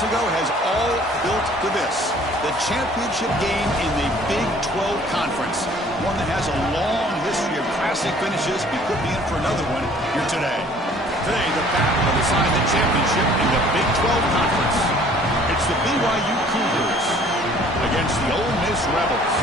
months ago has all built to this. The championship game in the Big 12 Conference. One that has a long history of classic finishes. We could be in for another one here today. Today, the battle to decide the championship in the Big 12 Conference. It's the BYU Cougars against the Ole Miss Rebels.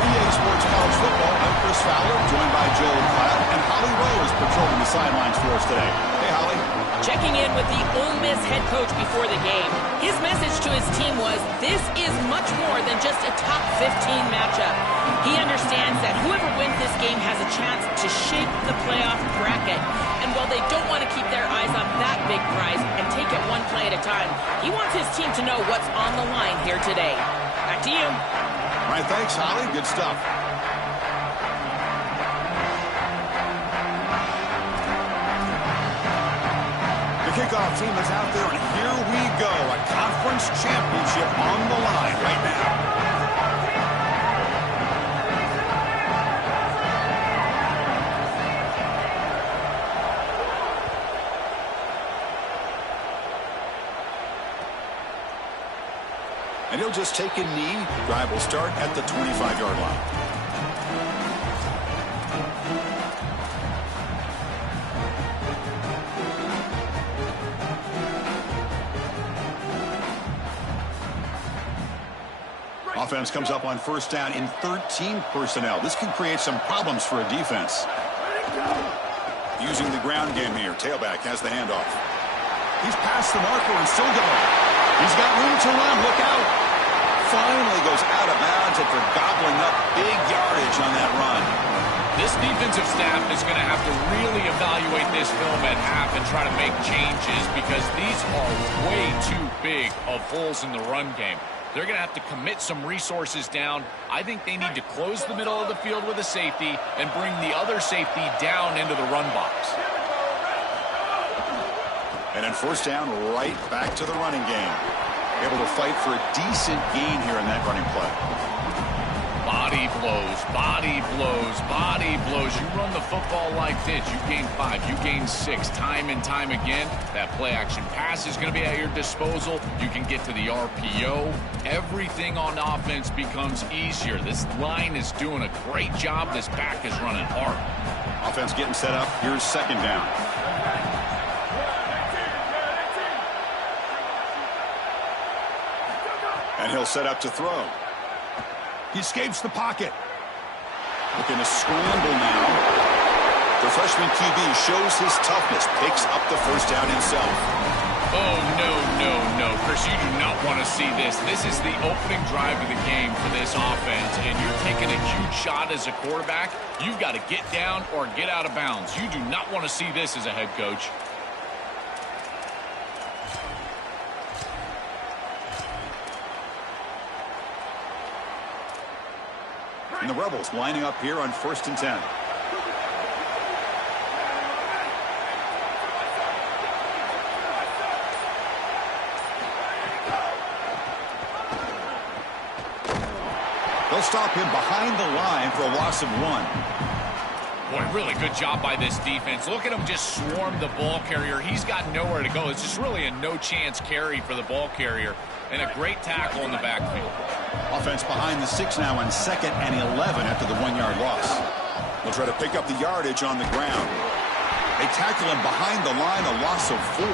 3A Sports College Football, I'm Chris Fowler, joined by Joel Klatt, and Holly Rose patrolling the sidelines for us today. Hey, Holly. Checking in with the Ole Miss head coach before the game. His message to his team was, this is much more than just a top 15 matchup. He understands that whoever wins this game has a chance to shape the playoff bracket. And while they don't want to keep their eyes on that big prize and take it one play at a time, he wants his team to know what's on the line here today. Back to you. All right, thanks, Holly. Good stuff. The kickoff team is out there, and here we go. A conference championship on the line right now. And he'll just take a knee. Drive will start at the 25-yard line. Offense comes up on first down in 13 personnel. This can create some problems for a defense. Using the ground game here. Tailback has the handoff. He's past the marker and still going. He's got room to run. Look out. Finally goes out of bounds after gobbling up big yardage on that run. This defensive staff is going to have to really evaluate this film at half and try to make changes because these are way too big of holes in the run game. They're going to have to commit some resources down. I think they need to close the middle of the field with a safety and bring the other safety down into the run box. And then first down, right back to the running game. Able to fight for a decent gain here in that running play. Body blows, body blows, body blows. You run the football like this, you gain 5, you gain 6, time and time again. That play action pass is going to be at your disposal. You can get to the RPO. Everything on offense becomes easier. This line is doing a great job. This back is running hard. Offense getting set up. Here's second down. And he'll set up to throw. He escapes the pocket. Looking to scramble now. The freshman QB shows his toughness. Picks up the first down himself. Oh, no, no, no. Chris, you do not want to see this. This is the opening drive of the game for this offense, and you're taking a huge shot as a quarterback. You've got to get down or get out of bounds. You do not want to see this as a head coach. And the Rebels lining up here on 1st and 10. They'll stop him behind the line for a loss of 1. Boy, really good job by this defense. Look at him just swarm the ball carrier. He's got nowhere to go. It's just really a no-chance carry for the ball carrier. And a great tackle in the backfield. Offense behind the 6 now on 2nd and 11 after the 1-yard loss. They'll try to pick up the yardage on the ground. They tackle him behind the line, a loss of 4.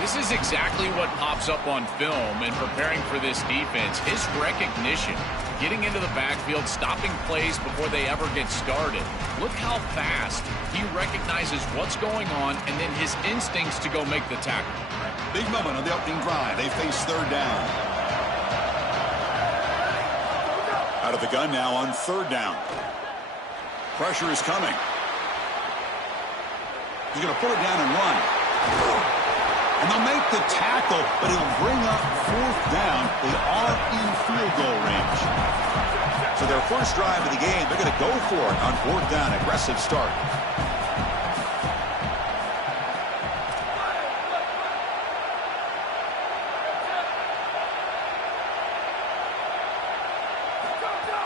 This is exactly what pops up on film in preparing for this defense. His recognition, getting into the backfield, stopping plays before they ever get started. Look how fast he recognizes what's going on and then his instincts to go make the tackle. Big moment on the opening drive. They face 3rd down. Out of the gun now on 3rd down. Pressure is coming. He's going to put it down and run. And they'll make the tackle, but he'll bring up 4th down. They are in field goal range. So their first drive of the game, they're going to go for it on 4th down. Aggressive start.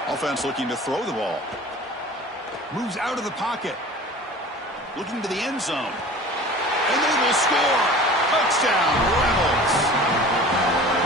Offense looking to throw the ball. Moves out of the pocket. Looking to the end zone. And they will score. A Touchdown, Rebels.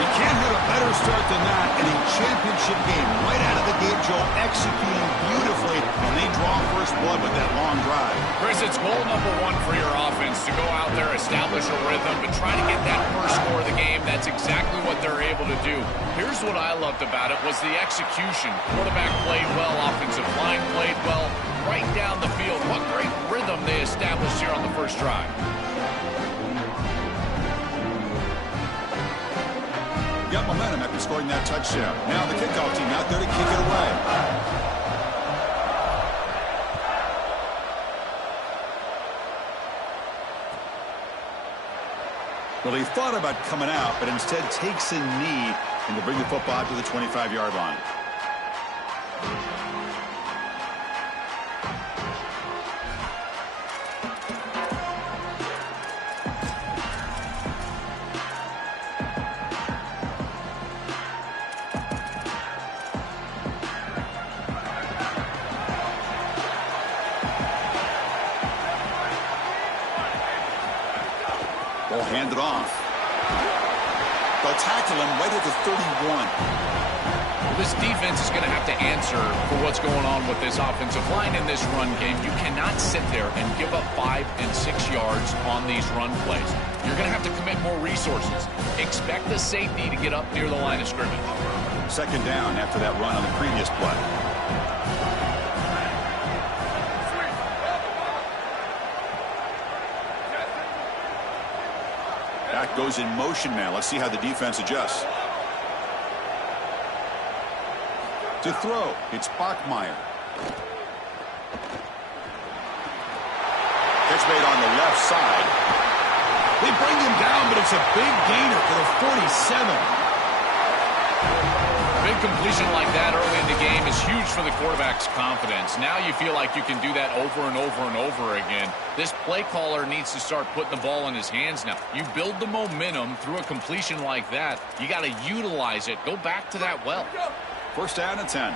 You can't have a better start than that in a championship game. Right out of the gate, Joe, executing beautifully, and they draw first blood with that long drive. Chris, it's goal number one for your offense to go out there, establish a rhythm, but try to get that first score of the game. That's exactly what they're able to do. Here's what I loved about it was the execution. Quarterback played well, offensive line played well, right down the field. What great rhythm they established here on the first drive. Got momentum after scoring that touchdown. Now the kickoff team out there to kick it away. Well, he thought about coming out, but instead takes a knee and to bring the football to the 25-yard line. They'll hand it off. They'll tackle him right at the 31. This defense is going to have to answer for what's going on with this offensive line in this run game. You cannot sit there and give up 5 and 6 yards on these run plays. You're going to have to commit more resources. Expect the safety to get up near the line of scrimmage. Second down after that run on the previous play. Back goes in motion now. Let's see how the defense adjusts. To throw, it's Bachmeier. Catch made on the left side. They bring him down, but it's a big gainer for the 47. Big completion like that early in the game is huge for the quarterback's confidence. Now you feel like you can do that over and over and over again. This play caller needs to start putting the ball in his hands now. You build the momentum through a completion like that. You got to utilize it. Go back to that well. First down and 10.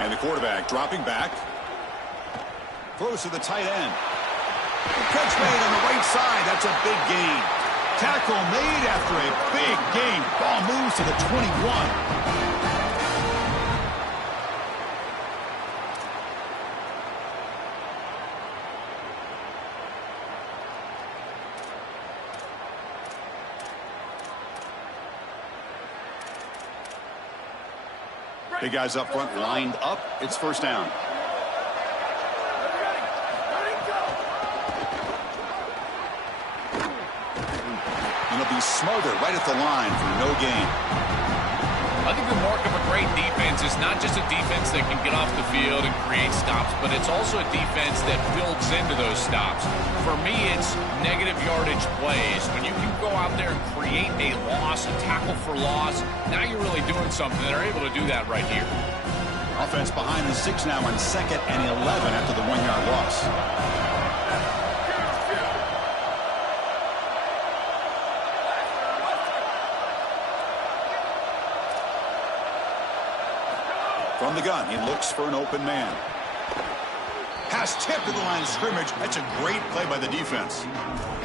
And the quarterback dropping back. Throws to the tight end. Catch made on the right side. That's a big gain. Tackle made after a big gain. Ball moves to the 21. Big guys up front lined up. It's first down. And he'll be smothered right at the line for no gain. I think the mark of a great defense is not just a defense that can get off the field and create stops, but it's also a defense that builds into those stops. For me, it's negative yardage plays. When you can go out there and create a loss, a tackle for loss, now you're really doing something. They're able to do that right here. Offense behind the 6 now on 2nd and 11 after the 1-yard loss. From the gun, he looks for an open man. Pass tipped to the line of scrimmage. That's a great play by the defense.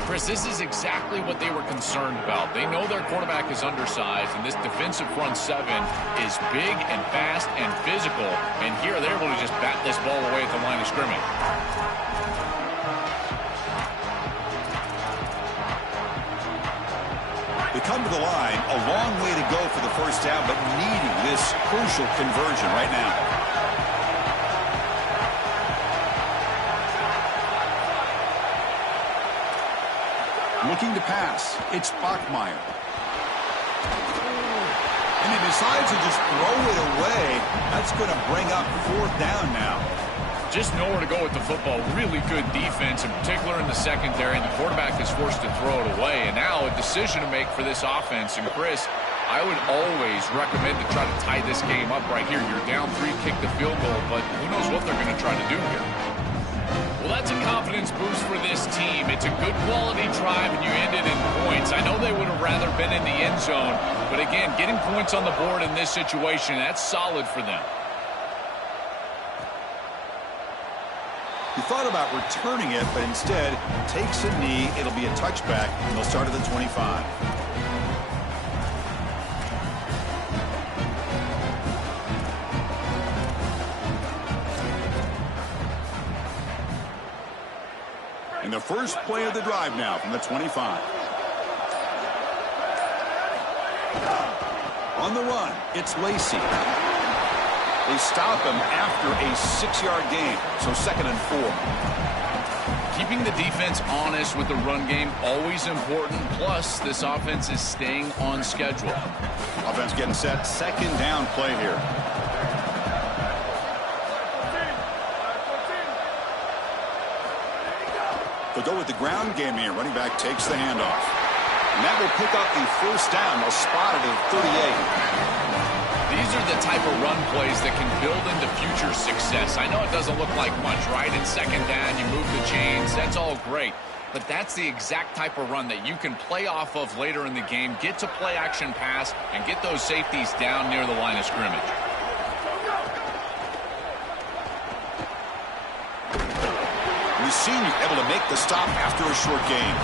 Chris, this is exactly what they were concerned about. They know their quarterback is undersized, and this defensive front 7 is big and fast and physical. And here they're able to just bat this ball away at the line of scrimmage. They come to the line, a long way to go for the first down, but needing this crucial conversion right now. Looking to pass. It's Bachmeier. And he decides to just throw it away. That's going to bring up fourth down now. Just nowhere to go with the football. Really good defense, in particular in the secondary, and the quarterback is forced to throw it away. And now a decision to make for this offense. And Chris, I would always recommend to try to tie this game up right here. You're down 3, kick the field goal, but who knows what they're going to try to do here. Well, that's a confidence boost for this team. It's a good quality drive, and you end it in points. I know they would have rather been in the end zone, but again, getting points on the board in this situation, that's solid for them. He thought about returning it, but instead takes a knee. It'll be a touchback, and they'll start at the 25. And the first play of the drive now from the 25. On the run, it's Lacey. They stop him after a 6-yard gain, so 2nd and 4. Keeping the defense honest with the run game, always important. Plus, this offense is staying on schedule. Offense getting set. 2nd down play here. They'll go with the ground game here. Running back takes the handoff. And that will pick up the first down. They'll spot it at 38. These are the type of run plays that can build into future success. I know it doesn't look like much, right? In 2nd down, you move the chains. That's all great. But that's the exact type of run that you can play off of later in the game, get to play action pass, and get those safeties down near the line of scrimmage. The senior able to make the stop after a short gain.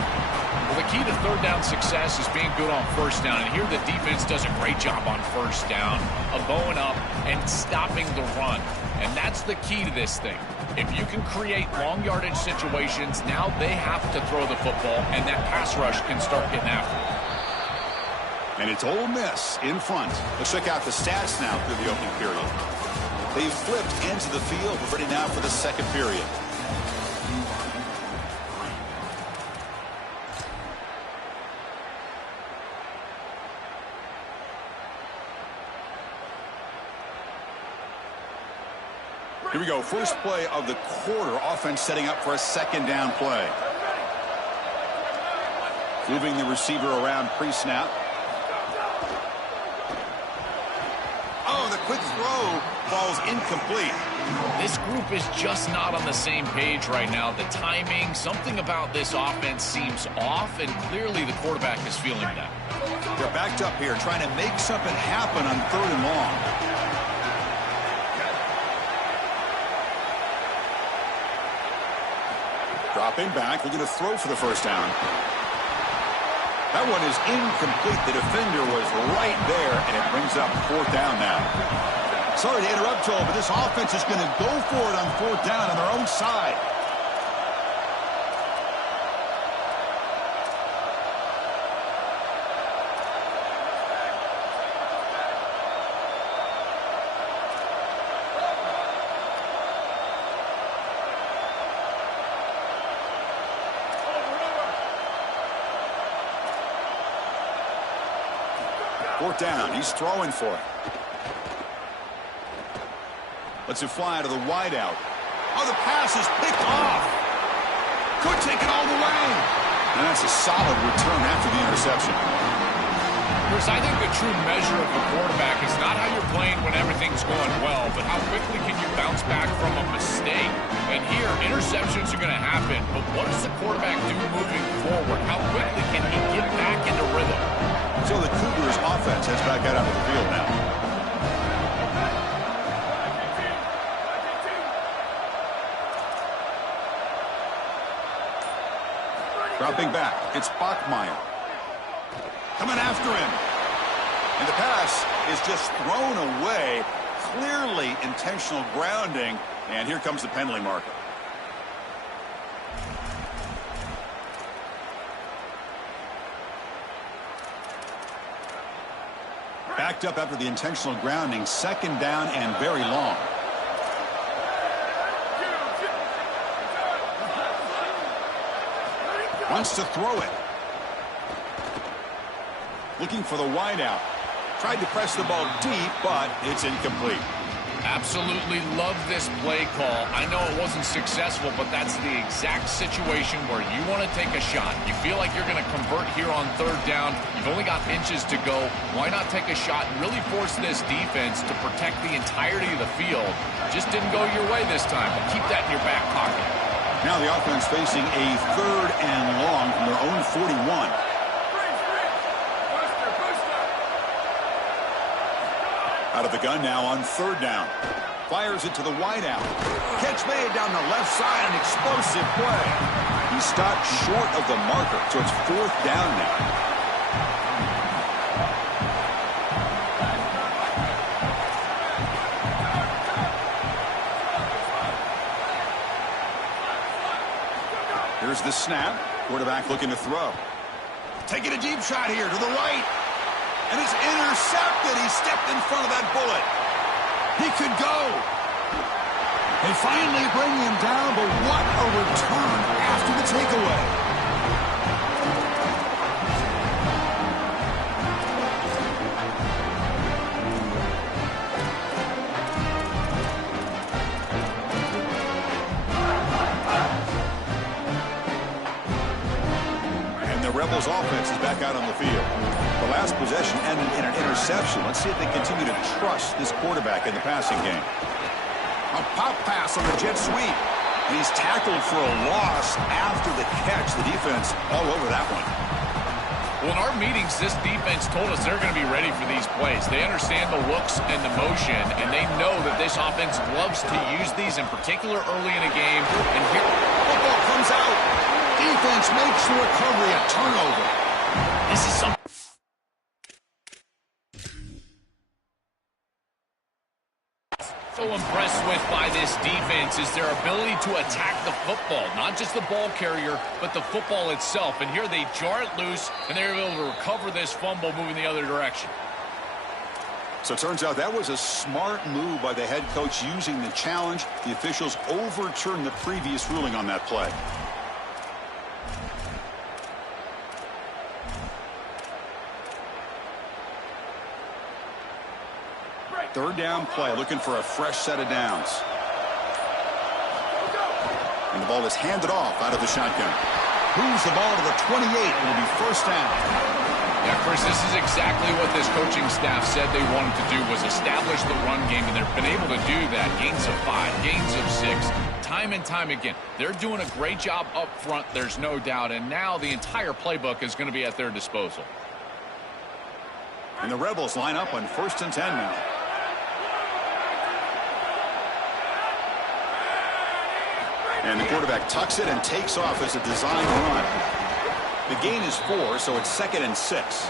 Well, the key to 3rd down success is being good on 1st down. And here the defense does a great job on 1st down of going up and stopping the run. And that's the key to this thing. If you can create long yardage situations, now they have to throw the football, and that pass rush can start getting after it. And it's Ole Miss in front. Let's check out the stats now through the opening period. They've flipped into the field. We're ready now for the 2nd period. Here we go. First play of the quarter. Offense setting up for a 2nd down play. Moving the receiver around pre-snap. Oh, the quick throw falls incomplete. This group is just not on the same page right now. The timing, something about this offense seems off, and clearly the quarterback is feeling that. They're backed up here trying to make something happen on 3rd and long. Dropping back, looking to throw for the first down. That one is incomplete. The defender was right there, and it brings up 4th down now. Sorry to interrupt, Joel, but this offense is going to go for it on 4th down on their own side. Fourth down. He's throwing for it. Lets it fly to the wideout. Oh, the pass is picked off. Could take it all the way. And that's a solid return after the interception. Chris, I think the true measure of a quarterback is not how you're playing when everything's going well, but how quickly can you bounce back from a mistake. And here, interceptions are going to happen, but what does the quarterback do moving forward? How quickly can he get back into rhythm? So the Cougars offense heads back out onto the field now. Dropping back, it's Bachmeier. Coming after him. And the pass is just thrown away. Clearly intentional grounding. And here comes the penalty marker. Backed up after the intentional grounding. 2nd down and very long. Wants to throw it. Looking for the wideout. Tried to press the ball deep, but it's incomplete. Absolutely love this play call. I know it wasn't successful, but that's the exact situation where you want to take a shot. You feel like you're going to convert here on 3rd down. You've only got inches to go. Why not take a shot and really force this defense to protect the entirety of the field? Just didn't go your way this time, but keep that in your back pocket. Now the offense facing a 3rd and long from their own 41. Out of the gun now on 3rd down. Fires it to the wide out. Catch made down the left side, an explosive play. He stopped short of the marker, so it's 4th down now. Here's the snap. Quarterback looking to throw. Taking a deep shot here to the right. And it's intercepted. He stepped in front of that bullet. He could go. They finally bring him down, but what a return after the takeaway. Rebels offense is back out on the field. The last possession ended in an interception. Let's see if they continue to trust this quarterback in the passing game. A pop pass on the jet sweep. And he's tackled for a loss after the catch. The defense all over that one. Well, in our meetings, this defense told us they're going to be ready for these plays. They understand the looks and the motion, and they know that this offense loves to use these, in particular early in a game. And here, football comes out. Defense makes the recovery a turnover. This is something. So impressed with by this defense is their ability to attack the football, not just the ball carrier, but the football itself. And here they jar it loose, and they're able to recover this fumble moving the other direction. So it turns out that was a smart move by the head coach using the challenge. The officials overturned the previous ruling on that play. 3rd down play, looking for a fresh set of downs. And the ball is handed off out of the shotgun. Moves the ball to the 28. It'll be 1st down. Yeah, Chris, this is exactly what this coaching staff said they wanted to do, was establish the run game, and they've been able to do that. Gains of 5, gains of 6, time and time again. They're doing a great job up front, there's no doubt, and now the entire playbook is going to be at their disposal. And the Rebels line up on 1st and 10 now. And the quarterback tucks it and takes off as a design run. The gain is 4, so it's 2nd and 6.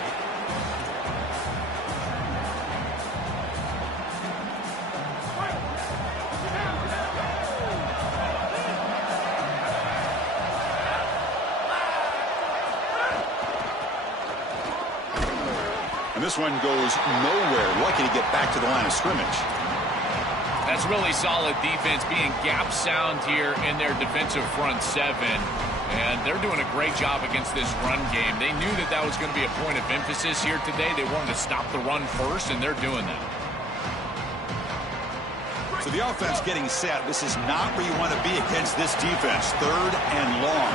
And this one goes nowhere. Lucky to get back to the line of scrimmage. That's really solid defense, being gap sound here in their defensive front 7. And they're doing a great job against this run game. They knew that that was going to be a point of emphasis here today. They wanted to stop the run first, and they're doing that. So the offense getting set. This is not where you want to be against this defense. 3rd and long.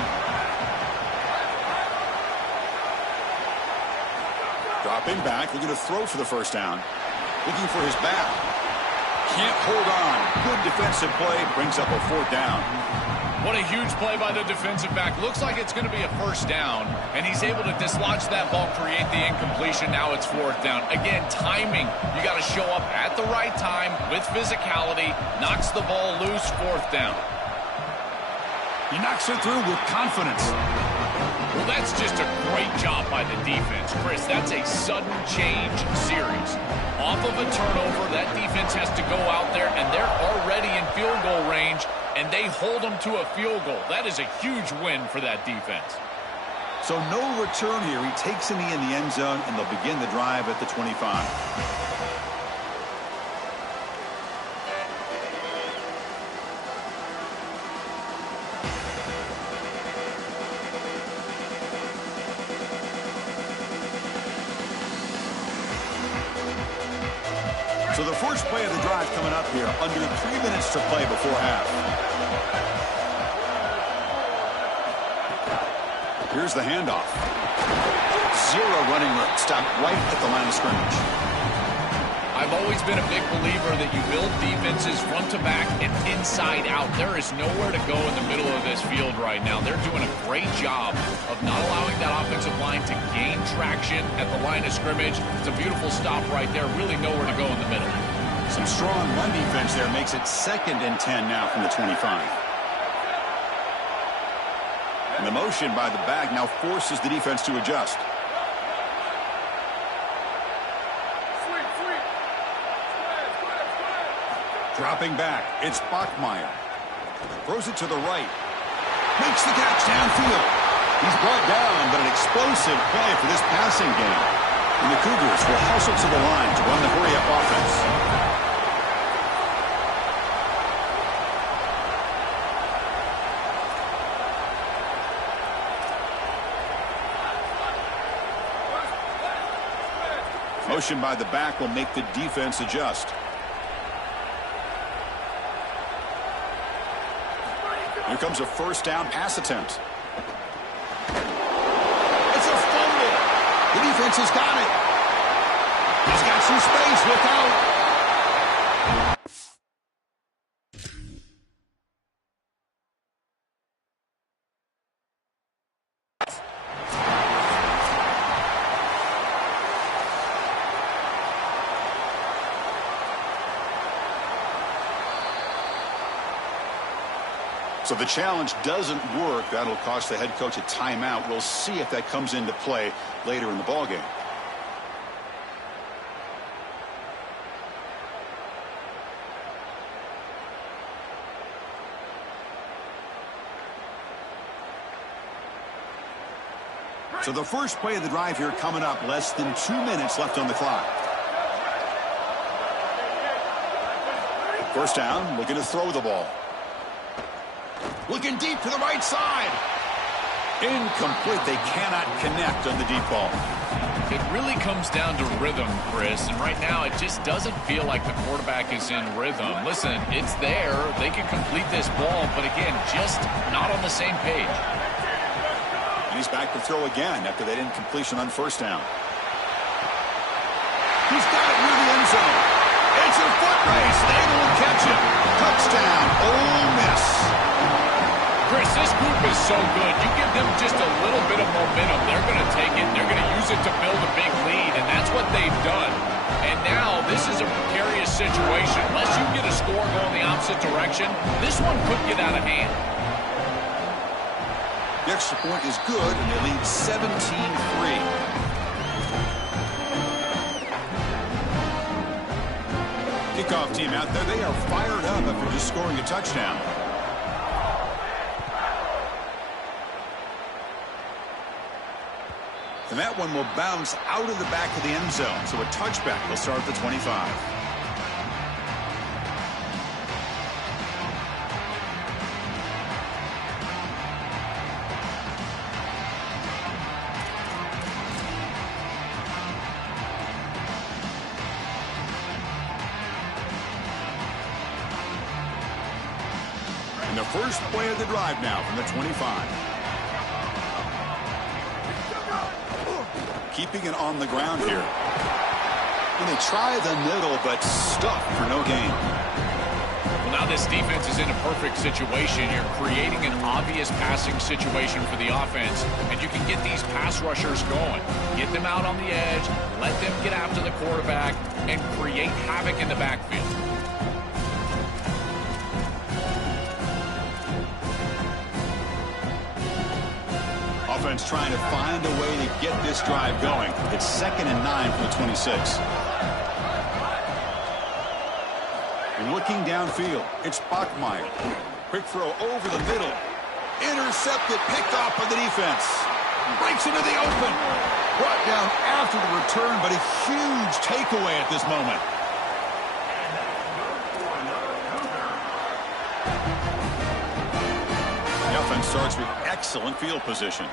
Dropping back, looking to throw for the 1st down. Looking for his back. Can't hold on. Good defensive play. Brings up a 4th down. What a huge play by the defensive back. Looks like it's going to be a 1st down, and he's able to dislodge that ball, create the incompletion. Now it's 4th down. Again, timing. You got to show up at the right time with physicality. Knocks the ball loose, 4th down. He knocks it through with confidence. Well, that's just a great job by the defense, Chris. That's a sudden change series. Off of a turnover, that defense has to go out there, and they're already in field goal range, and they hold them to a field goal. That is a huge win for that defense. So no return here. He takes in the end zone, and they'll begin the drive at the 25. So the first play of the drive coming up here, under 3 minutes to play before half. Here's the handoff. 0 running room. Stopped right at the line of scrimmage. I've always been a big believer that you build defenses front to back and inside out. There is nowhere to go in the middle of this field right now. They're doing a great job of not allowing that offensive line to gain traction at the line of scrimmage. It's a beautiful stop right there. Really nowhere to go in the middle. Some strong run defense there makes it 2nd and 10 now from the 25. And the motion by the back now forces the defense to adjust. Dropping back, it's Bachmeier. Throws it to the right. Makes the catch downfield. He's brought down, but an explosive play for this passing game. And the Cougars will hustle to the line to run the hurry-up offense. Motion by the back will make the defense adjust. Here comes a first down pass attempt. It's a fumble. The defense has got it. He's got some space. Look out. So the challenge doesn't work. That'll cost the head coach a timeout. We'll see if that comes into play later in the ballgame. So the first play of the drive here coming up. Less than 2 minutes left on the clock. First down, looking to throw the ball. Looking deep to the right side. Incomplete. They cannot connect on the deep ball. It really comes down to rhythm, Chris, and right now it just doesn't feel like the quarterback is in rhythm. Listen, it's there. They can complete this ball, but again, just not on the same page. And he's back to throw again after that incompletion on first down. He's got it near the end zone. It's a foot race. They will catch it. Touchdown, Ole Miss. Chris, this group is so good. You give them just a little bit of momentum, they're going to take it, and they're going to use it to build a big lead, and that's what they've done. And now this is a precarious situation. Unless you get a score going the opposite direction, this one could get out of hand. The extra point is good, and they lead 17-3. Kickoff team out there, they are fired up after just scoring a touchdown. And that one will bounce out of the back of the end zone. So a touchback will start at the 25. And the first play of the drive now from the 25. Keeping it on the ground here. And they try the middle, but stuffed for no gain. Well, now this defense is in a perfect situation. You're creating an obvious passing situation for the offense, and you can get these pass rushers going. Get them out on the edge, let them get after the quarterback, and create havoc in the backfield. Offense trying to find a way to get this drive going. It's 2nd and 9 from the 26. Looking downfield, it's Bachmeier. Quick throw over the middle. Intercepted, picked off by the defense. Breaks into the open. Brought down after the return, but a huge takeaway at this moment. The offense starts with excellent field position.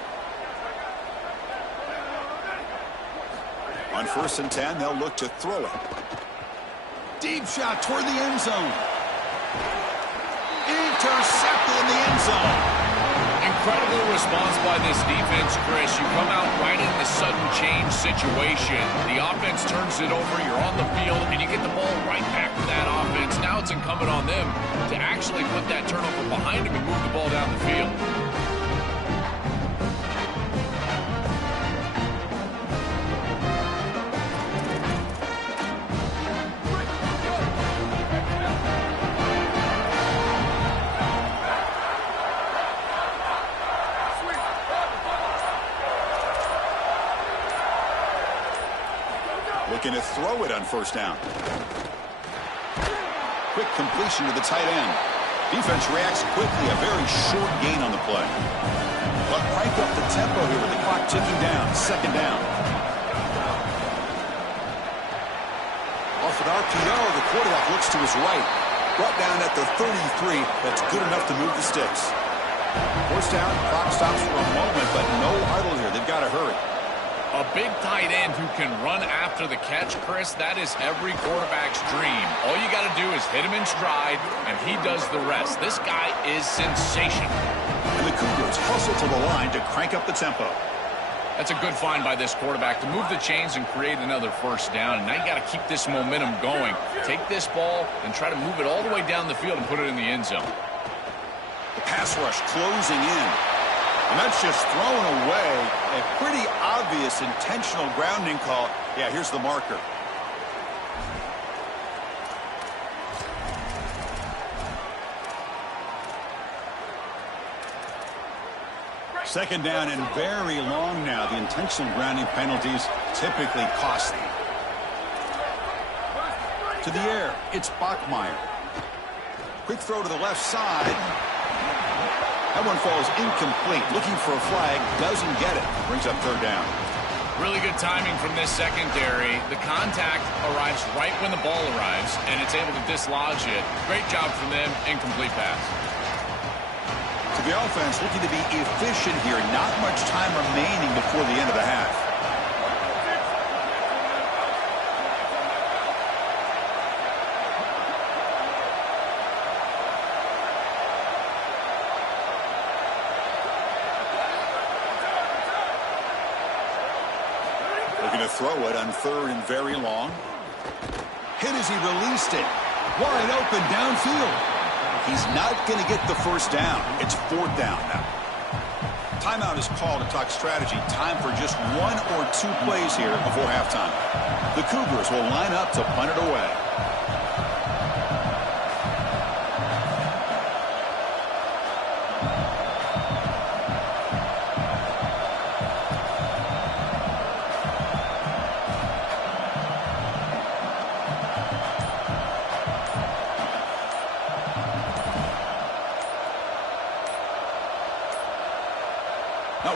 On 1st and 10, they'll look to throw it. Deep shot toward the end zone. Intercepted in the end zone. Incredible response by this defense, Chris. You come out right in the sudden change situation. The offense turns it over, you're on the field, and you get the ball right back to that offense. Now it's incumbent on them to actually put that turnover behind them and move the ball down the field. Looking to throw it on first down. Quick completion to the tight end. Defense reacts quickly. A very short gain on the play. But crank up the tempo here with the clock ticking down. Second down. Off an RPO, the quarterback looks to his right. Brought down at the 33. That's good enough to move the sticks. First down, clock stops for a moment, but no huddle here. They've got to hurry. A big tight end who can run after the catch, Chris, that is every quarterback's dream. All you got to do is hit him in stride, and he does the rest. This guy is sensational. And the Cougars hustle to the line to crank up the tempo. That's a good find by this quarterback to move the chains and create another first down. And now you got to keep this momentum going. Take this ball and try to move it all the way down the field and put it in the end zone. The pass rush closing in. And that's just thrown away. A pretty obvious intentional grounding call. Yeah, here's the marker. Second down and very long now. The intentional grounding penalties typically costly. To the air, it's Bachmeier. Quick throw to the left side. That one falls incomplete. Looking for a flag. Doesn't get it. Brings up third down. Really good timing from this secondary. The contact arrives right when the ball arrives, and it's able to dislodge it. Great job from them. Incomplete pass. To the offense, looking to be efficient here. Not much time remaining before the end of the half. Looking to throw it on third and very long. Hit as he released it. Wide open downfield. He's not going to get the first down. It's fourth down now. Timeout is called to talk strategy. Time for just one or two plays here before halftime. The Cougars will line up to punt it away.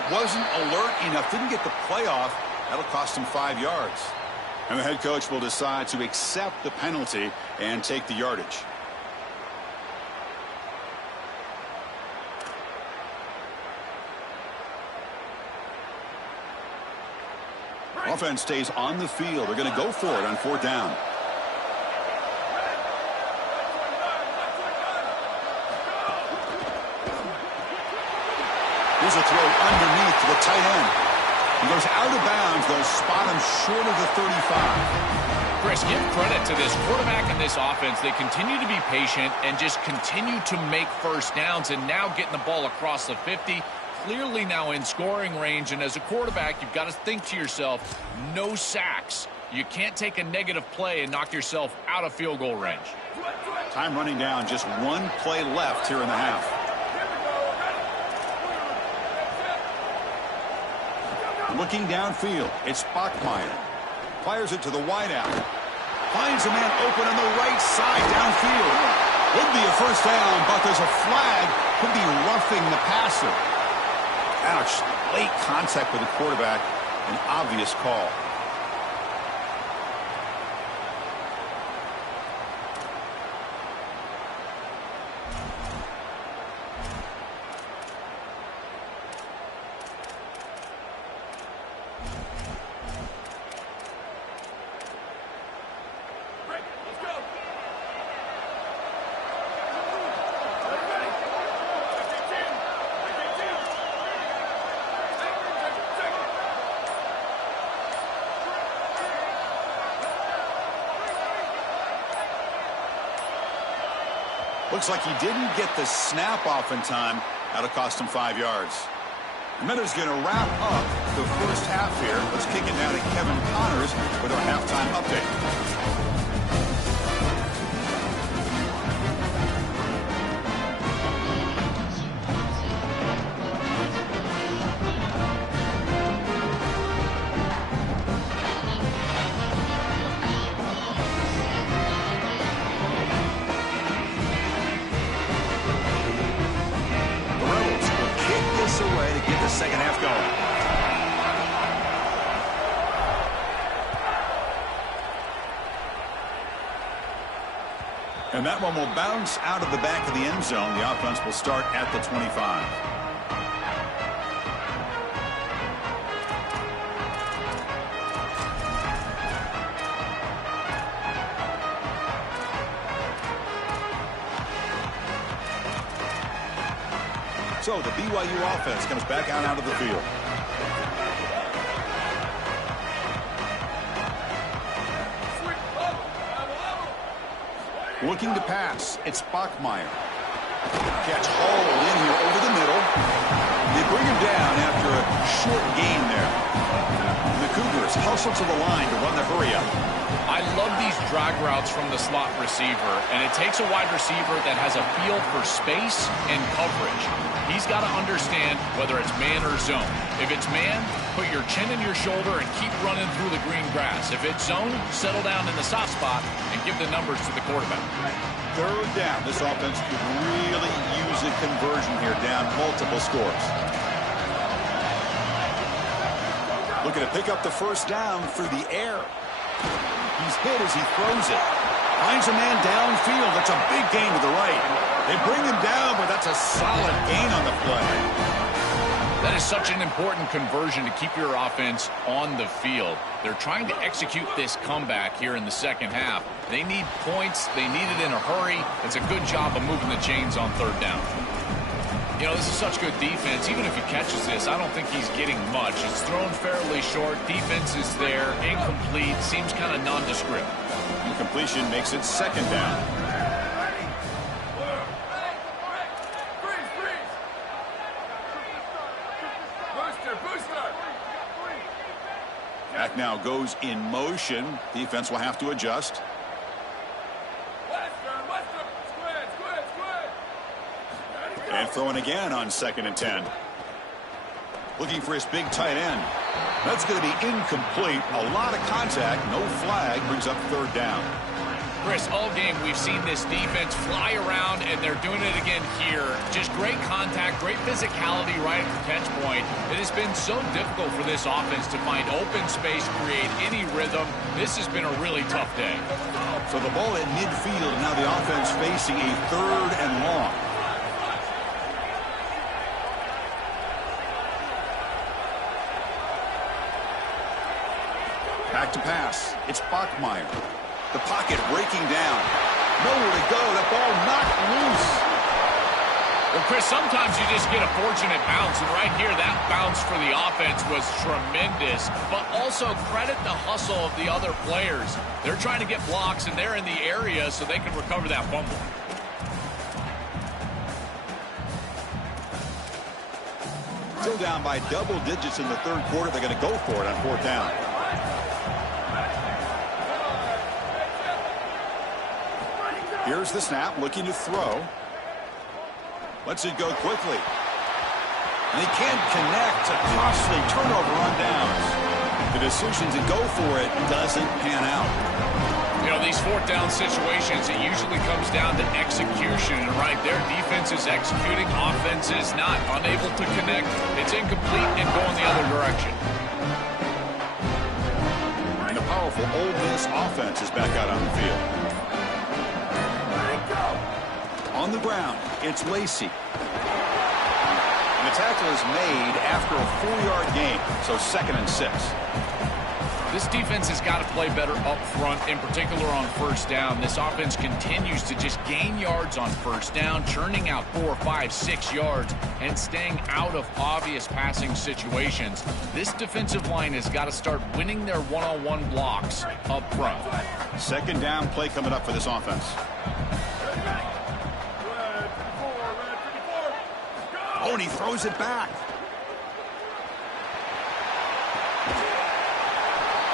Wasn't alert enough, didn't get the play off. That'll cost him 5 yards. And the head coach will decide to accept the penalty and take the yardage. Offense stays on the field. They're going to go for it on fourth down. Here's a throw underneath to the tight end. He goes out of bounds. They'll spot him short of the 35. Chris, give credit to this quarterback and this offense. They continue to be patient and just continue to make first downs, and now getting the ball across the 50. Clearly now in scoring range, and as a quarterback, you've got to think to yourself, no sacks. You can't take a negative play and knock yourself out of field goal range. Time running down. Just one play left here in the half. Looking downfield, it's Bachmeier. Fires it to the wideout. Finds a man open on the right side downfield. Would be a first down, but there's a flag. Could be roughing the passer. Ouch. Late contact with the quarterback. An obvious call. Looks like he didn't get the snap off in time. That'll cost him 5 yards. The Miners going to wrap up the first half here. Let's kick it now to Kevin Connors with our halftime update. Away to get the second half going. And that one will bounce out of the back of the end zone. The offense will start at the 25. So the BYU offense comes back out of the field. Looking to pass. It's Bachmeier. Catch hauled in here over the middle. They bring him down after a short gain there. And the Cougars hustle to the line to run the hurry up. I love these drag routes from the slot receiver, and it takes a wide receiver that has a feel for space and coverage. He's got to understand whether it's man or zone. If it's man, put your chin in your shoulder and keep running through the green grass. If it's zone, settle down in the soft spot and give the numbers to the quarterback. Third down. This offense could really use a conversion here, down multiple scores. Looking to pick up the first down through the air. He's hit as he throws it. Finds a man downfield. That's a big gain to the right. They bring him down, but that's a solid gain on the play. That is such an important conversion to keep your offense on the field. They're trying to execute this comeback here in the second half. They need points. They need it in a hurry. It's a good job of moving the chains on third down. You know, this is such good defense. Even if he catches this, I don't think he's getting much. It's thrown fairly short. Defense is there. Incomplete. Seems kind of nondescript. Incompletion makes it second down. Back now goes in motion. Defense will have to adjust. And throwing again on 2nd and 10. Looking for his big tight end. That's going to be incomplete. A lot of contact. No flag. Brings up third down. Chris, all game we've seen this defense fly around, and they're doing it again here. Just great contact, great physicality right at the catch point. It has been so difficult for this offense to find open space, create any rhythm. This has been a really tough day. So the ball at midfield. Now the offense facing a third and long. Back to pass. It's Bachmeier. The pocket breaking down. Nowhere to go. That ball knocked loose. Well, Chris, sometimes you just get a fortunate bounce, and right here, that bounce for the offense was tremendous, but also credit the hustle of the other players. They're trying to get blocks, and they're in the area so they can recover that fumble. Still down by double digits in the third quarter. They're going to go for it on fourth down. Here's the snap, looking to throw. Lets it go quickly. And he can't connect. A costly turnover on downs. The decision to go for it doesn't pan out. You know, these fourth down situations, it usually comes down to execution. And right there, defense is executing, offense is not. Unable to connect. It's incomplete and going the other direction. And the powerful Ole Miss offense is back out on the field. On the ground, it's Lacey. And the tackle is made after a 4-yard gain, so 2nd and 6. This defense has got to play better up front, in particular on first down. This offense continues to just gain yards on first down, churning out 4, 5, 6 yards, and staying out of obvious passing situations. This defensive line has got to start winning their one-on-one blocks up front. Second down play coming up for this offense. and he throws it back.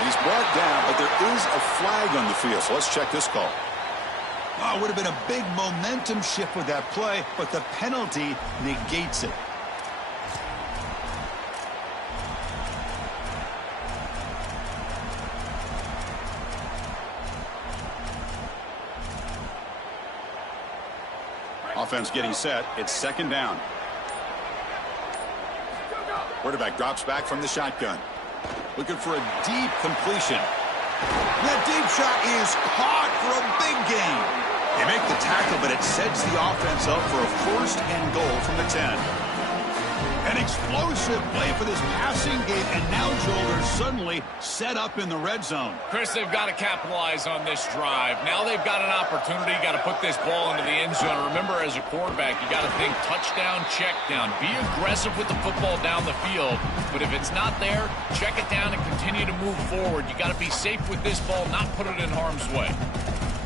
He's brought down, but there is a flag on the field, so let's check this call. Oh, it would have been a big momentum shift with that play, but the penalty negates it. Offense getting set. It's second down. Quarterback drops back from the shotgun. Looking for a deep completion. That deep shot is caught for a big gain. They make the tackle, but it sets the offense up for a first and goal from the 10. An explosive play for this passing game, and now Joel, they're suddenly set up in the red zone. Chris, they've got to capitalize on this drive. Now they've got an opportunity. You got to put this ball into the end zone. Remember, as a quarterback, you got to think touchdown, check down. Be aggressive with the football down the field. But if it's not there, check it down and continue to move forward. You got to be safe with this ball, not put it in harm's way.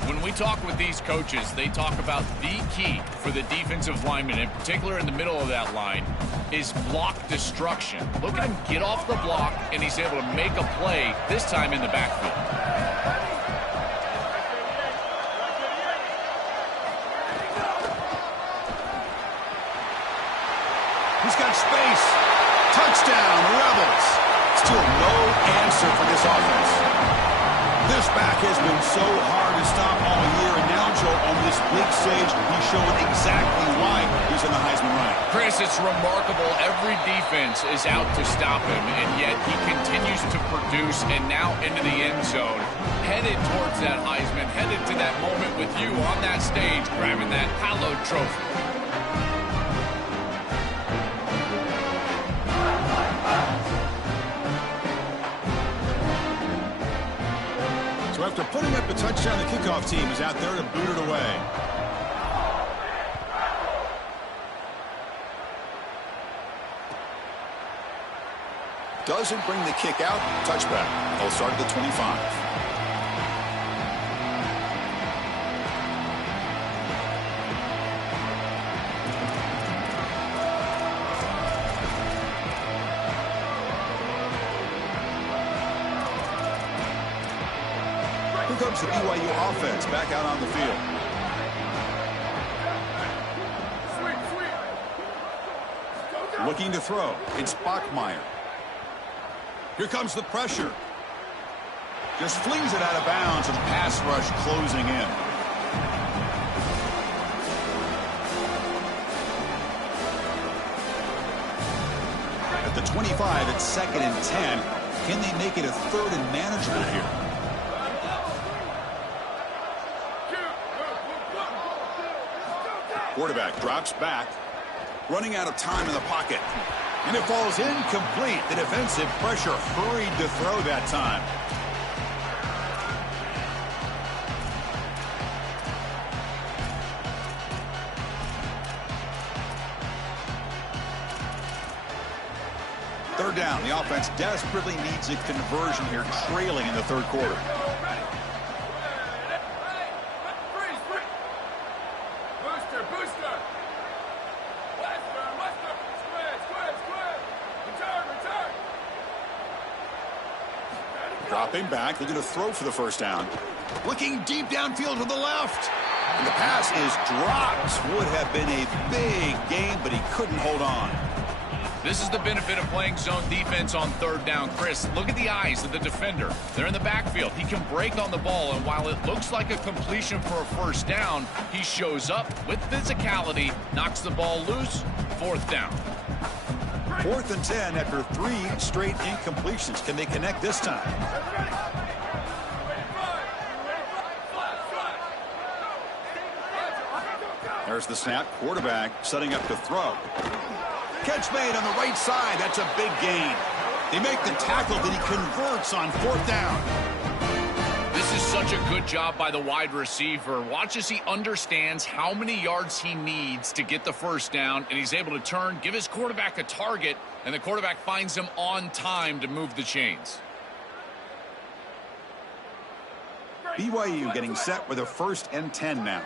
When we talk with these coaches, they talk about the key for the defensive lineman, in particular in the middle of that line, is block destruction. Look at him get off the block, and he's able to make a play, this time in the backfield. He's got space. Touchdown, Rebels. Still no answer for this offense. This back has been so hard to stop all year, and now, Joe, on this big stage, he's showing exactly why he's in the Heisman running. Chris, it's remarkable. Every defense is out to stop him, and yet he continues to produce, and now into the end zone, headed towards that Heisman, headed to that moment with you on that stage, grabbing that hallowed trophy. So after putting up a touchdown, the kickoff team is out there to boot it away. Doesn't bring the kick out. Touchback. They'll start at the 25. Here comes the BYU offense back out on the field. Looking to throw. It's Bachmeier. Here comes the pressure. Just flings it out of bounds, and the pass rush closing in. At the 25, it's second and 10. Can they make it a third and manageable here? Quarterback drops back, running out of time in the pocket. And it falls incomplete. The defensive pressure hurried to throw that time. Third down. The offense desperately needs a conversion here, trailing in the third quarter. Dropping back, looking to throw for the first down. Looking deep downfield to the left. And the pass is dropped. Would have been a big gain, but he couldn't hold on. This is the benefit of playing zone defense on third down. Chris, look at the eyes of the defender. They're in the backfield. He can break on the ball, and while it looks like a completion for a first down, he shows up with physicality, knocks the ball loose, fourth down. 4th and 10 after 3 straight incompletions. Can they connect this time? There's the snap. Quarterback setting up to throw. Catch made on the right side. That's a big gain. They make the tackle, but he converts on 4th down. This is such a good job by the wide receiver. Watch as he understands how many yards he needs to get the first down, and he's able to turn, give his quarterback a target, and the quarterback finds him on time to move the chains. BYU getting set with a 1st and 10 now.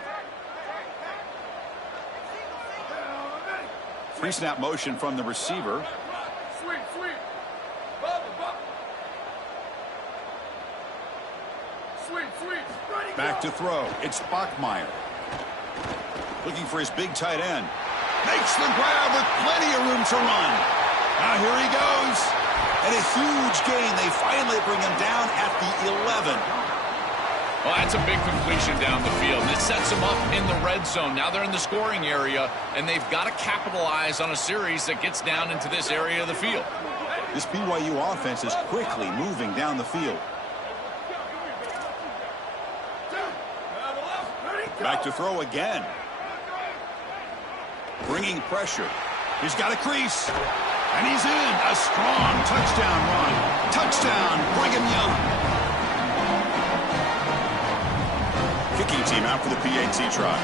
Pre-snap motion from the receiver. Back to throw. It's Bachmeier. Looking for his big tight end. Makes the grab with plenty of room to run. Now here he goes. And a huge gain. They finally bring him down at the 11. Well, that's a big completion down the field. It sets them up in the red zone. Now they're in the scoring area, and they've got to capitalize on a series that gets down into this area of the field. This BYU offense is quickly moving down the field. Back to throw again. Bringing pressure. He's got a crease. And he's in. A strong touchdown run. Touchdown, Brigham Young. Kicking team out for the PAT try.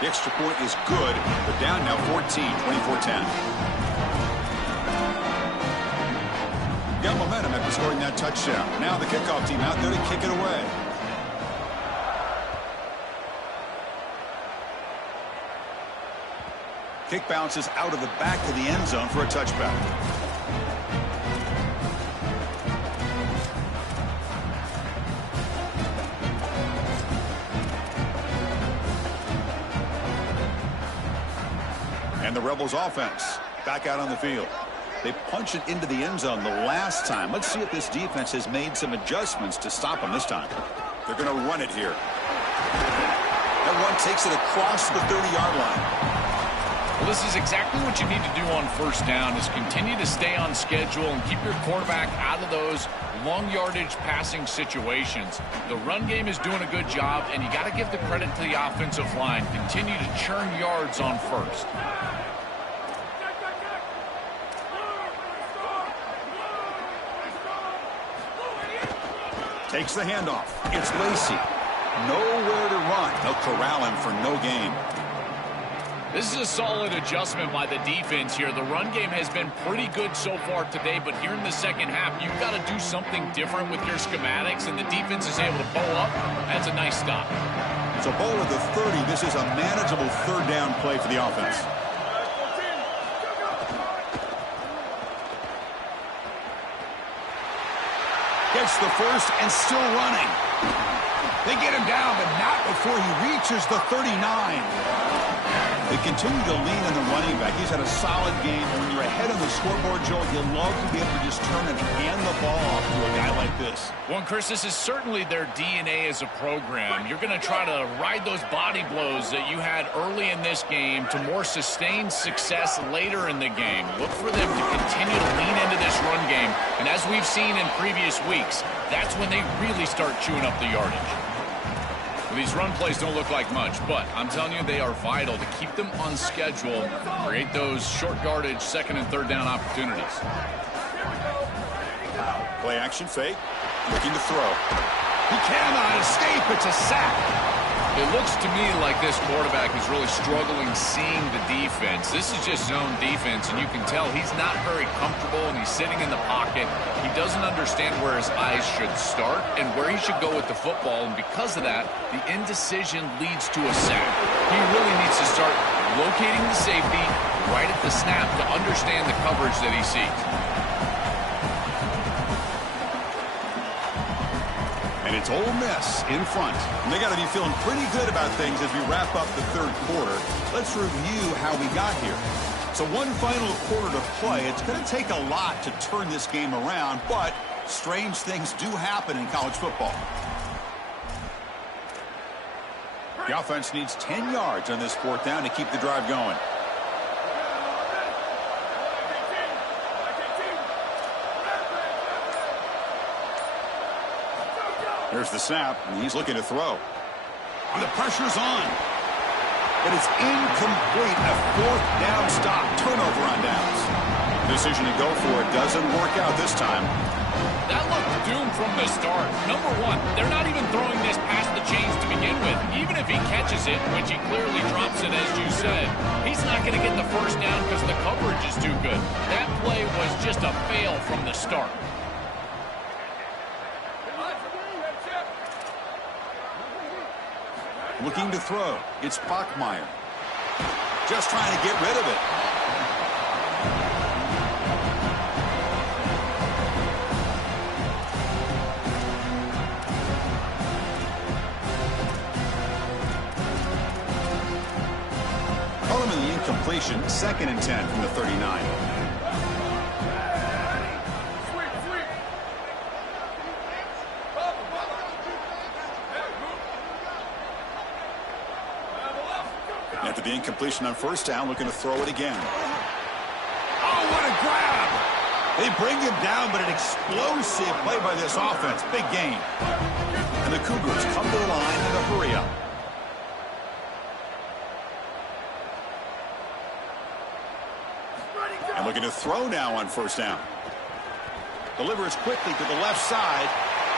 The extra point is good, but down now 14, 24-10. Got momentum after scoring that touchdown. Now the kickoff team out there to kick it away. Kick bounces out of the back of the end zone for a touchback. And the Rebels offense back out on the field. They punch it into the end zone the last time. Let's see if this defense has made some adjustments to stop them this time. They're going to run it here. That run takes it across the 30-yard line. Well, this is exactly what you need to do on first down, is continue to stay on schedule and keep your quarterback out of those long yardage passing situations. The run game is doing a good job, and you got to give the credit to the offensive line. Continue to churn yards on first. Takes the handoff. It's Lacey. Nowhere to run. They'll corral him for no gain. This is a solid adjustment by the defense here. The run game has been pretty good so far today, but here in the second half, you've got to do something different with your schematics, and the defense is able to bow up. That's a nice stop. So ball at the 30. This is a manageable third down play for the offense. Gets the first and still running. They get him down, but not before he reaches the 39. They continue to lean on the running back. He's had a solid game. When you're ahead on the scoreboard, Joe, you love to be able to just turn and hand the ball off to a guy like this. Well, Chris, this is certainly their DNA as a program. You're going to try to ride those body blows that you had early in this game to more sustained success later in the game. Look for them to continue to lean into this run game. And as we've seen in previous weeks, that's when they really start chewing up the yardage. These run plays don't look like much, but I'm telling you, they are vital to keep them on schedule, create those short yardage second and third down opportunities. Play action fake, looking to throw. He cannot escape. It's a sack. It looks to me like this quarterback is really struggling seeing the defense. This is just zone defense, and you can tell he's not very comfortable, and he's sitting in the pocket. He doesn't understand where his eyes should start and where he should go with the football, and because of that, the indecision leads to a sack. He really needs to start locating the safety right at the snap to understand the coverage that he sees. And it's Ole Miss in front. And they got to be feeling pretty good about things as we wrap up the third quarter. Let's review how we got here. So one final quarter to play. It's going to take a lot to turn this game around, but strange things do happen in college football. The offense needs 10 yards on this fourth down to keep the drive going. There's the snap, and he's looking to throw. And the pressure's on. But it's incomplete. A fourth down stop. Turnover on downs. Decision to go for it doesn't work out this time. That looked doomed from the start. Number one, they're not even throwing this past the chains to begin with. Even if he catches it, which he clearly drops it, as you said, he's not going to get the first down because the coverage is too good. That play was just a fail from the start. Looking to throw. It's Bachmeier. Just trying to get rid of it. Call him in the incompletion. 2nd and 10 from the 39. After the incompletion on 1st down, looking to throw it again. Oh, what a grab! They bring him down, but an explosive play by this offense. Big gain. And the Cougars come to the line in a hurry-up. And looking to throw now on 1st down. Delivers quickly to the left side.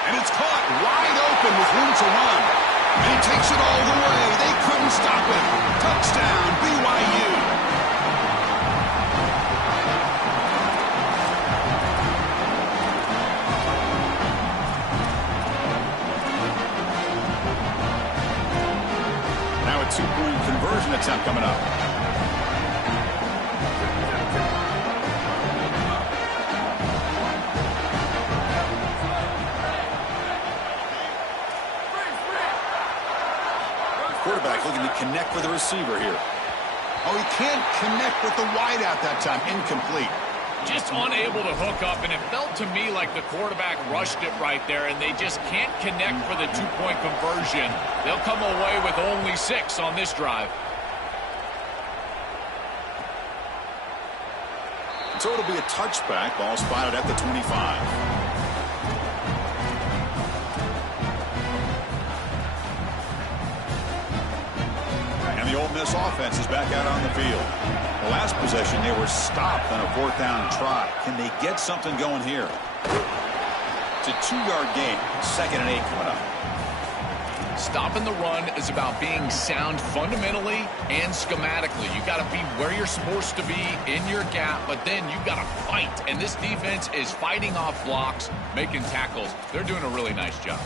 And it's caught wide open with room to run. And he takes it all the way. They couldn't stop him. Touchdown, BYU. Now a 2-point conversion attempt coming up. Quarterback looking to connect with the receiver here. Oh, he can't connect with the wideout that time. Incomplete. Just unable to hook up, and it felt to me like the quarterback rushed it right there, and they just can't connect for the 2-point conversion. They'll come away with only 6 on this drive. So it'll be a touchback. Ball spotted at the 25. The Ole Miss offense is back out on the field. The last possession, they were stopped on a 4th down try. Can they get something going here? It's a 2-yard gain. 2nd and 8 coming up. Stopping the run is about being sound fundamentally and schematically. You got to be where you're supposed to be in your gap, but then you got to fight. And this defense is fighting off blocks, making tackles. They're doing a really nice job.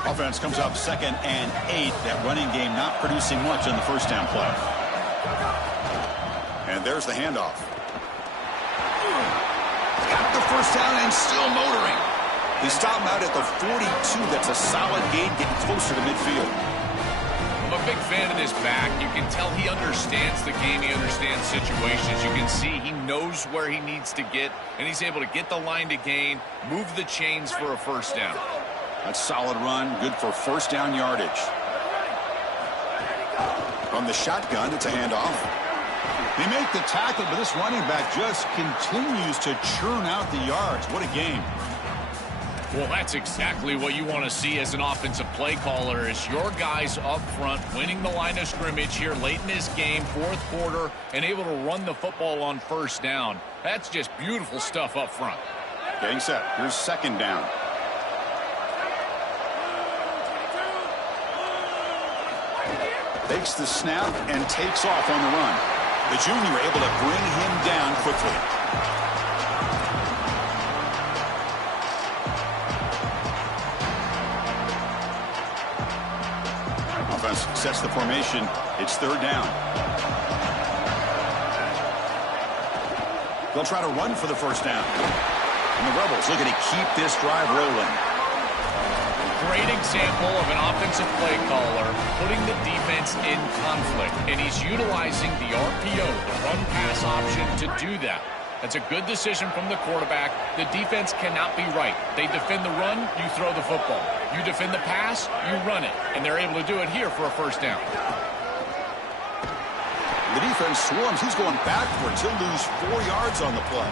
Offense comes up 2nd and 8. That running game not producing much on the 1st down play. And there's the handoff. Got the 1st down and still motoring. They stop him out at the 42. That's a solid gain, getting closer to midfield. I'm a big fan of this back. You can tell he understands the game. He understands situations. You can see he knows where he needs to get, and he's able to get the line to gain, move the chains for a 1st down. That's a solid run, good for 1st down yardage. From the shotgun, it's a handoff. They make the tackle, but this running back just continues to churn out the yards. What a game. Well, that's exactly what you want to see as an offensive play caller, is your guys up front winning the line of scrimmage here late in this game, 4th quarter, and able to run the football on 1st down. That's just beautiful stuff up front. Getting set. Here's 2nd down. Takes the snap and takes off on the run. The junior able to bring him down quickly. Offense sets the formation. It's 3rd down. They'll try to run for the 1st down. And the Rebels looking to keep this drive rolling. Great example of an offensive play caller putting the defense in conflict, and he's utilizing the RPO, the run-pass option, to do that. That's a good decision from the quarterback. The defense cannot be right. They defend the run, you throw the football. You defend the pass, you run it, and they're able to do it here for a 1st down. The defense swarms. He's going backwards. He'll lose 4 yards on the play.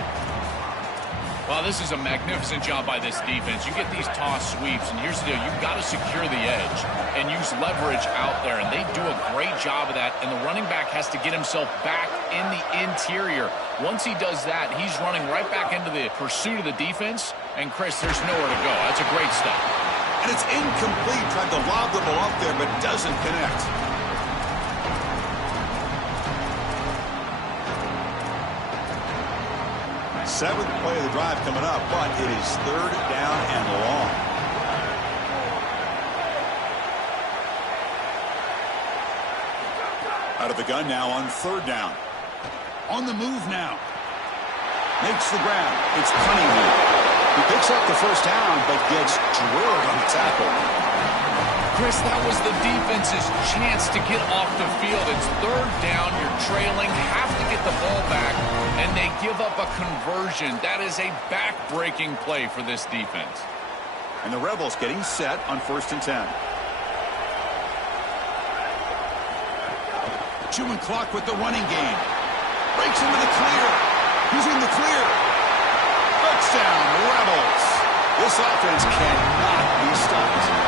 Well, this is a magnificent job by this defense. You get these toss sweeps, and here's the deal. You've got to secure the edge and use leverage out there, and they do a great job of that, and the running back has to get himself back in the interior. Once he does that, he's running right back into the pursuit of the defense, and, Chris, there's nowhere to go. That's a great stop. And it's incomplete. Tried to lob the ball up there, but doesn't connect. 7th play of the drive coming up, but it is 3rd down and long. Out of the gun now on 3rd down. On the move now. Makes the grab. It's Cunningham. He picks up the 1st down, but gets drilled on the tackle. Chris, that was the defense's chance to get off the field. It's 3rd down. You're trailing. Have to get the ball back, and they give up a conversion. That is a back-breaking play for this defense. And the Rebels getting set on 1st and 10. Chewing clock with the running game. Breaks into the clear. He's in the clear. Touchdown, Rebels. This offense cannot be stopped.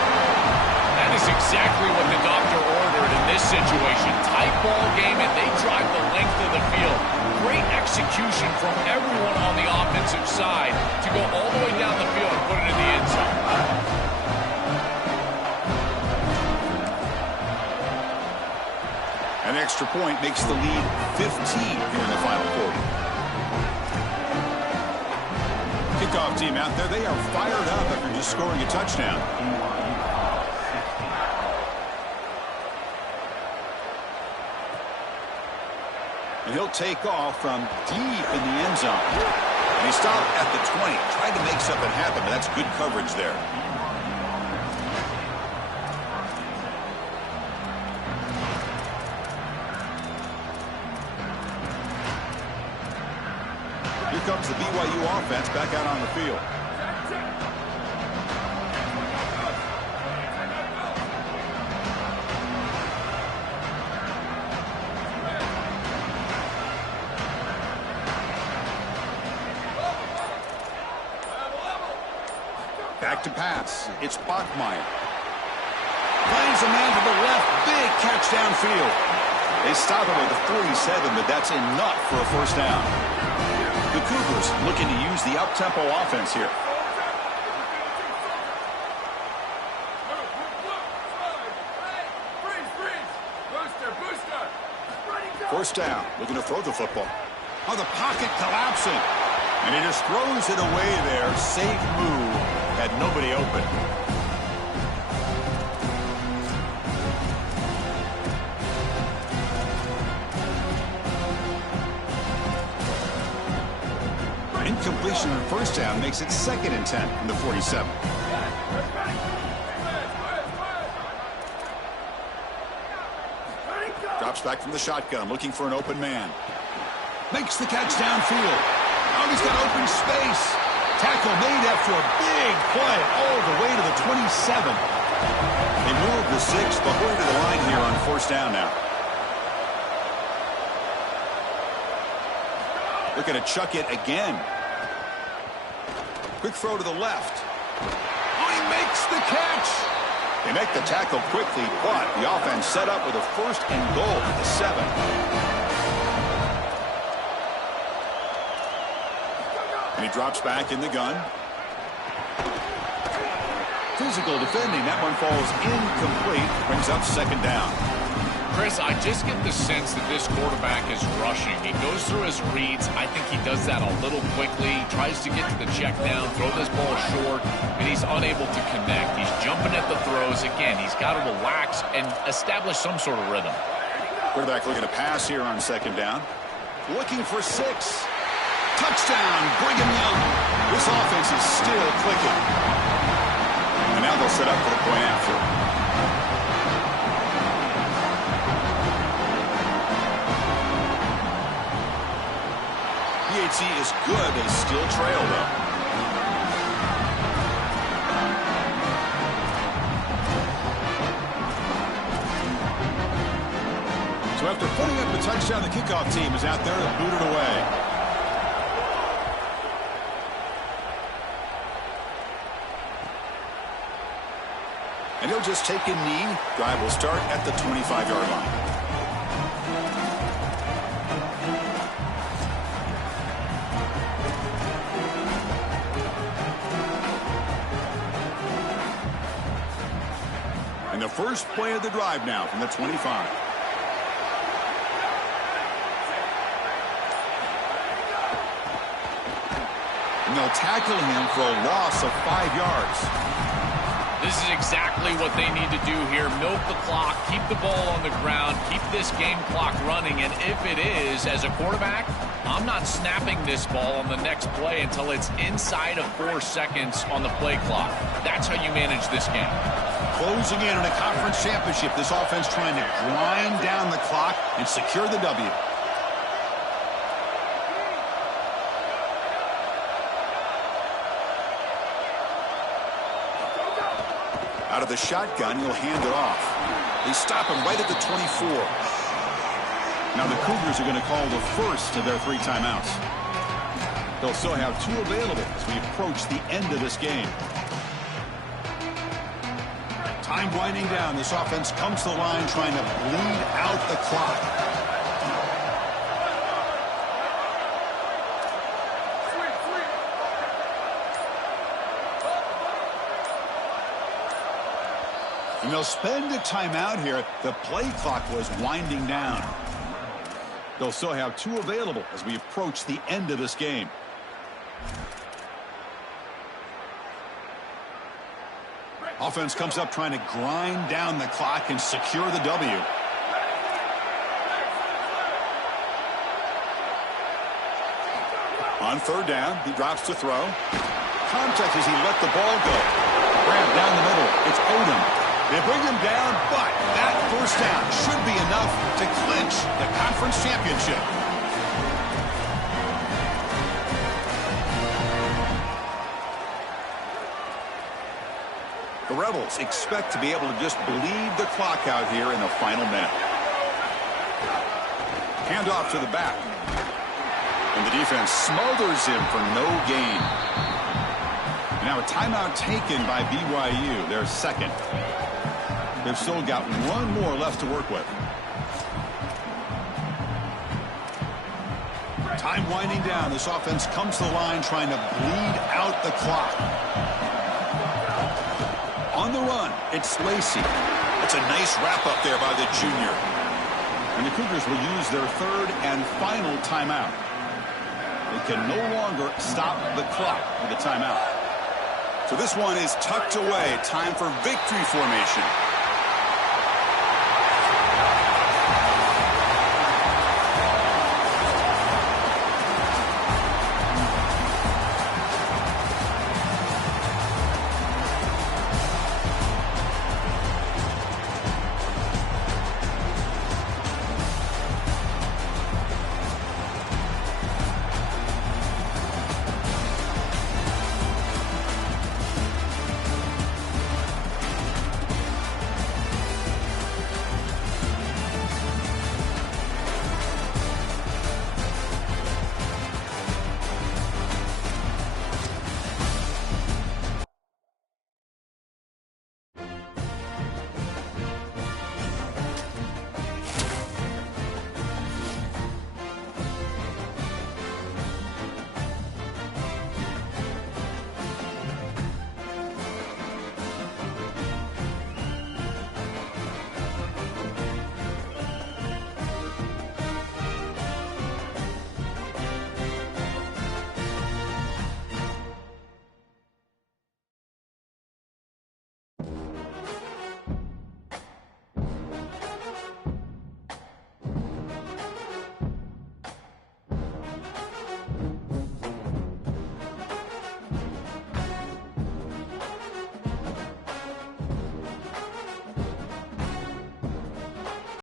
That is exactly what the doctor ordered in this situation. Tight ball game, and they drive the length of the field. Great execution from everyone on the offensive side to go all the way down the field and put it in the end zone. An extra point makes the lead 15 here in the final quarter. Kickoff team out there, they are fired up after just scoring a touchdown. And he'll take off from deep in the end zone. And he stopped at the 20, tried to make something happen, but that's good coverage there. Here comes the BYU offense back out on the field. Back to pass. It's Bachmeier. Plays a man to the left. Big catch downfield. They stop him at the 47, but that's enough for a 1st down. The Cougars looking to use the up-tempo offense here. First down, looking to throw the football. Oh, the pocket collapsing. And he just throws it away there. Safe move. Had nobody open. Incompletion on 1st down makes it 2nd and 10 from the 47. Drops back from the shotgun, looking for an open man. Makes the catch downfield. Oh, he's got open space. Tackle made after a big play all the way to the 27. They move the 6, but we're to the line here on 1st down now. Looking to chuck it again. Quick throw to the left. Oh, he makes the catch. They make the tackle quickly, but the offense set up with a 1st and goal at the 7. And he drops back in the gun. Physical defending. That one falls incomplete. Brings up 2nd down. Chris, I just get the sense that this quarterback is rushing. He goes through his reads. I think he does that a little quickly. Tries to get to the check down, throw this ball short, and he's unable to connect. He's jumping at the throws. Again, he's got to relax and establish some sort of rhythm. Quarterback looking to pass here on 2nd down. Looking for 6. Touchdown, Brigham Young. This offense is still clicking. And now they'll set up for the point after. PHC is good. They still trail, though. So after putting up the touchdown, the kickoff team is out there to boot it away. And he'll just take a knee. Drive will start at the 25-yard line. And the first play of the drive now from the 25. they'll tackle him for a loss of 5 yards. This is exactly what they need to do here. Milk the clock, keep the ball on the ground, keep this game clock running. And if it is, as a quarterback, I'm not snapping this ball on the next play until it's inside of 4 seconds on the play clock. That's how you manage this game. Closing in on a conference championship, this offense trying to grind down the clock and secure the W. Out of the shotgun, he'll hand it off. They stop him right at the 24. Now the Cougars are going to call the first of their 3 timeouts. They'll still have 2 available as we approach the end of this game. Time winding down. This offense comes to the line trying to bleed out the clock. And they'll spend a timeout here. The play clock was winding down. They'll still have 2 available as we approach the end of this game. Offense comes up trying to grind down the clock and secure the W. On 3rd down, he drops to throw. Contact as he let the ball go. Grab down the middle. It's Odom. They bring him down, but that first down should be enough to clinch the conference championship. The Rebels expect to be able to just bleed the clock out here in the final minute. Hand off to the back. And the defense smothers him for no gain. Now a timeout taken by BYU, their second. They've still got 1 more left to work with. Time winding down. This offense comes to the line trying to bleed out the clock. On the run, it's Lacey. It's a nice wrap up there by the junior. And the Cougars will use their 3rd and final timeout. They can no longer stop the clock with a timeout. So this one is tucked away. Time for victory formation.